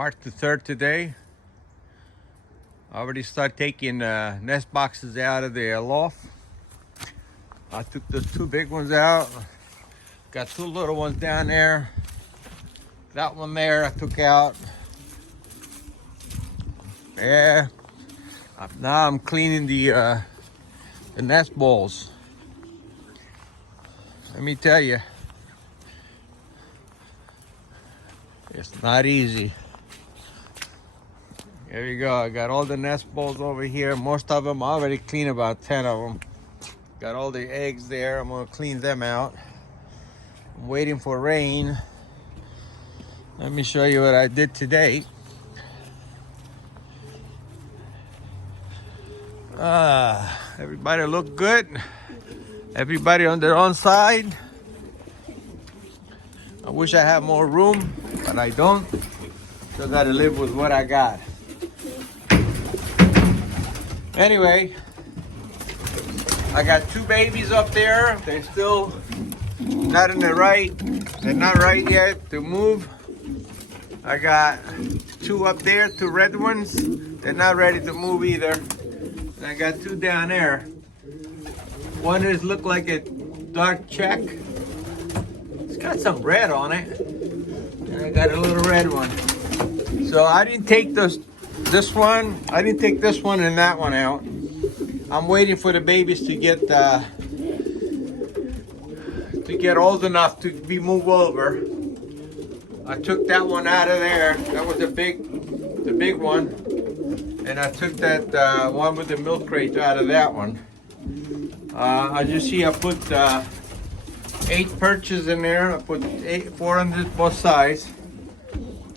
March the 3rd today. I already started taking nest boxes out of the loft. I took the two big ones out. Got two little ones down there. That one there I took out. Yeah. Now I'm cleaning the nest balls. Let me tell you, it's not easy. There you go. I got all the nest balls over here. Most of them I already cleaned, about 10 of them. Got all the eggs there. I'm gonna clean them out. I'm waiting for rain. Let me show you what I did today. Everybody look good. Everybody on their own side. I wish I had more room, but I don't. So I gotta live with what I got. Anyway, I got two babies up there. They're still not in the right. They're not right yet to move. I got two up there, two red ones. They're not ready to move either. And I got two down there. One is look like a dark check. It's got some red on it. And I got a little red one. So I didn't take this one. I didn't take this one and that one out. I'm waiting for the babies to get old enough to be moved over. I took that one out of there. That was the big one. And I took that one with the milk crate out of that one. As you see, I put 8 perches in there. I put 4 on both sides.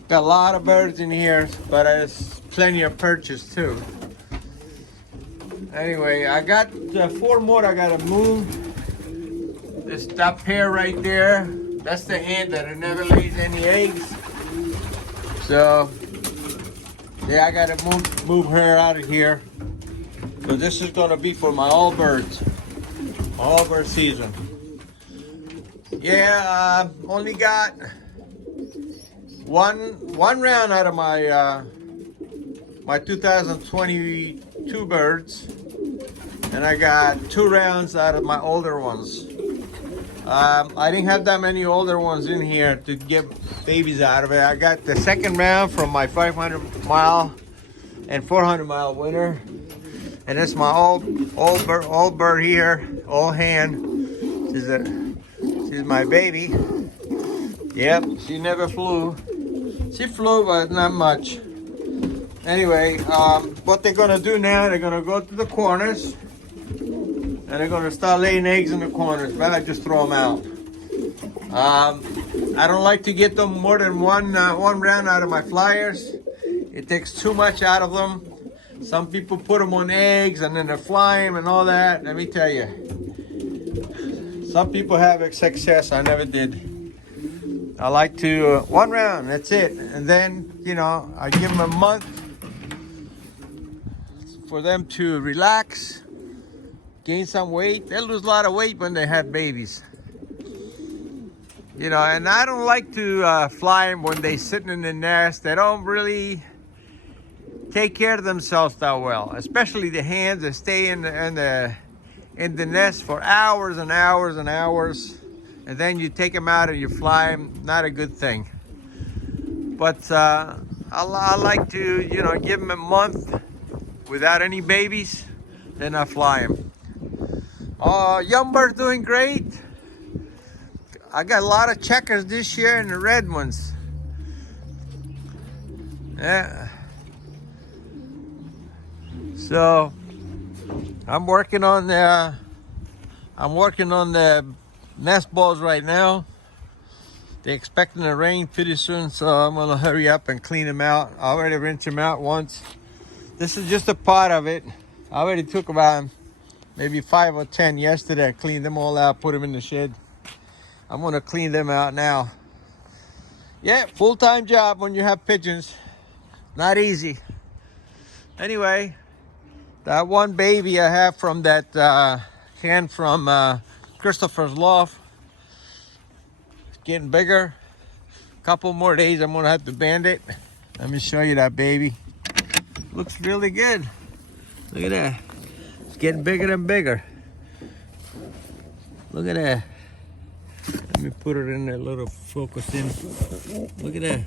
Got a lot of birds in here, but there's plenty of perches too. Anyway, I got 4 more I gotta move. This top pair right there, that's the hen that it never lays any eggs. So, yeah, I gotta move her out of here. So this is gonna be for my all bird season. Yeah, only got one round out of my my 2022 birds, and I got 2 rounds out of my older ones. I didn't have that many older ones in here to get babies out of it. I got the second round from my 500 mile and 400 mile winner, and it's my old bird here, old hen. She's my baby. Yep, she never flew. She flew, but not much. Anyway, what they're gonna do now, they're gonna go to the corners and they're gonna start laying eggs in the corners, but I just throw them out. I don't like to get them more than one round out of my flyers. It takes too much out of them. Some people put them on eggs and then they fly them and all that. Let me tell you, some people have success. I never did. I like to, 1 round, that's it. And then, you know, I give them a month for them to relax, gain some weight. They lose a lot of weight when they have babies. You know, and I don't like to fly them when they're sitting in the nest. They don't really take care of themselves that well, especially the hens that stay in the nest for hours and hours and hours. And then you take them out and you fly them. Not a good thing. But I like to, you know, give them a month without any babies, then I fly them. Young bird's doing great. I got a lot of checkers this year and the red ones. Yeah. So I'm working on the nest balls right now. They're expecting a rain pretty soon, so I'm gonna hurry up and clean them out. I already rinsed them out once. This is just a part of it. I already took about maybe 5 or 10 yesterday. I cleaned them all out, put them in the shed. I'm gonna clean them out now. Yeah, full-time job when you have pigeons. Not easy. Anyway, that one baby I have from that hen from Christopher's loft, it's getting bigger. Couple more days, I'm gonna have to band it. Let me show you that baby. Looks really good. Look at that. It's getting bigger and bigger. Look at that. Let me put it in there, little focus in. Look at that.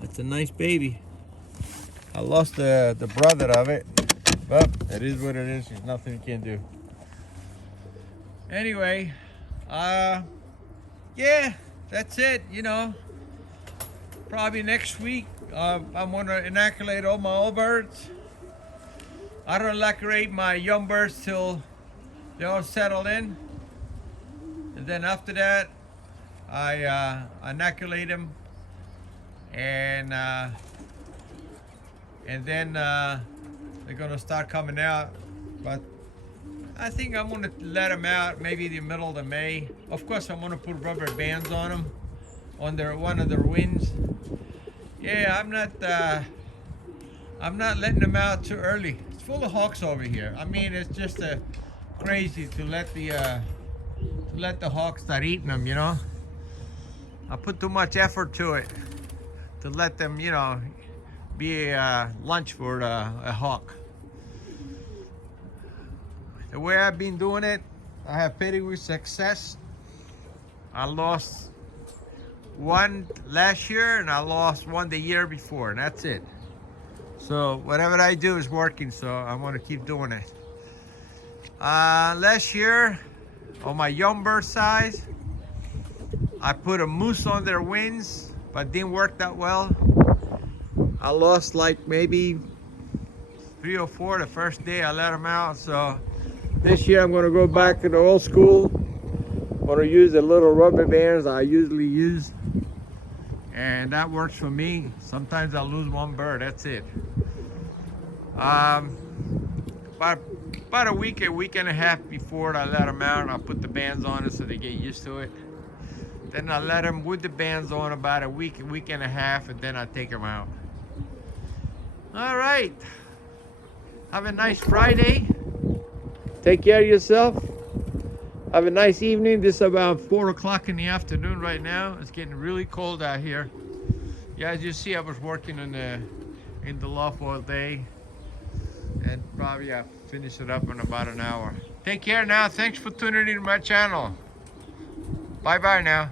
That's a nice baby. I lost the brother of it, but it is what it is. There's nothing you can do. Anyway, yeah, that's it. You know, probably next week I'm gonna inoculate all my old birds. I don't inoculate my young birds till they all settle in, and then after that, I inoculate them, and then they're gonna start coming out. But I think I'm gonna let them out maybe the middle of May. Of course, I'm gonna put rubber bands on them, on one of their wings. Yeah, I'm not letting them out too early. It's full of hawks over here. I mean, it's just crazy to let the hawks start eating them. You know, I put too much effort to it to let them, you know, be a lunch for a hawk. The way I've been doing it, I have pretty good success. I lost one last year and I lost one the year before, and that's it. So whatever I do is working, so I want to keep doing it. Last year, on my young bird size, I put a moose on their wings, but didn't work that well. I lost like maybe 3 or 4 the first day I let them out. So this year I'm going to go back to the old school. I'm going to use the little rubber bands I usually use, and that works for me. Sometimes I lose one bird, that's it. About a week and a half before I let them out, I'll put the bands on it so they get used to it. Then I let them with the bands on about a week and a half, and then I take them out. All right. Have a nice Friday. Take care of yourself. Have a nice evening. This is about 4 o'clock in the afternoon right now. It's getting really cold out here. Yeah, as you see, I was working in the loft all day, and probably I'll finish it up in about an hour. Take care now. Thanks for tuning in to my channel. Bye-bye now.